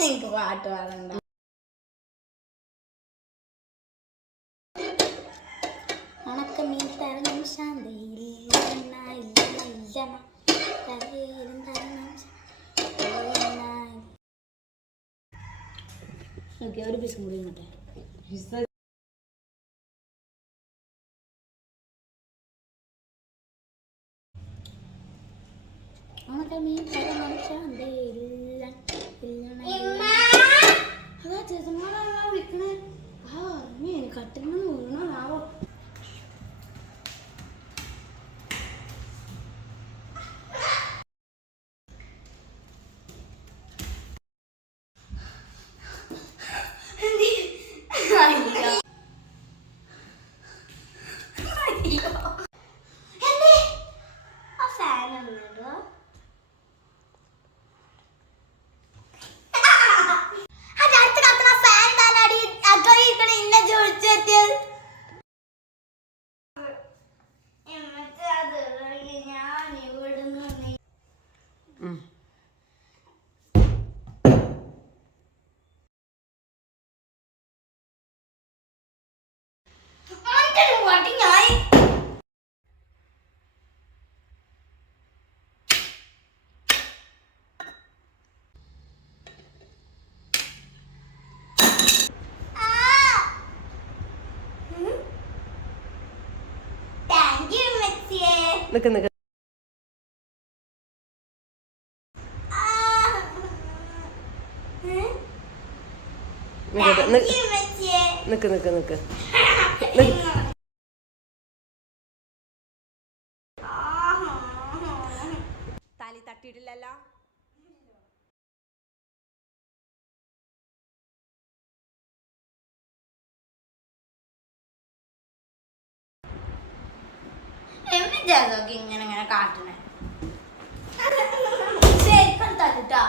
എനിക്ക് തരണം ഒരു പീസും കൂടി ഉണക്കമീൻ പരമനുഷ്യന്റെ എല്ലാം അതാ ചേച്ചന്മാരാണോ വിൽക്കണേ ആ ഉറങ്ങി കട്ടിൽ വീണതാവോ നിൽക്ക് നിൽക്ക് നിക്ക് നിക്ക് നിക്ക്. താലി തട്ടിയിട്ടില്ലല്ലോ? ഇതൊക്കെ ഇങ്ങനെ ഇങ്ങനെ കാട്ടണേ ശരിക്കും തരട്ടോ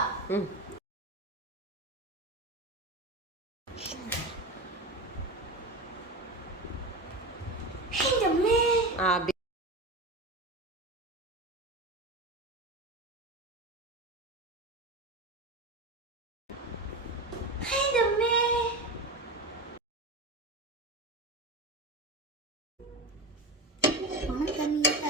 ആ Mama, come here.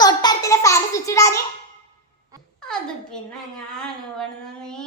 തൊട്ടടുത്തിലെ ഫാൻ സ്വിച്ച് ഇടാന്. അത് പിന്നെ ഞാൻ ഇവിടെ നീക്കണ്ടേ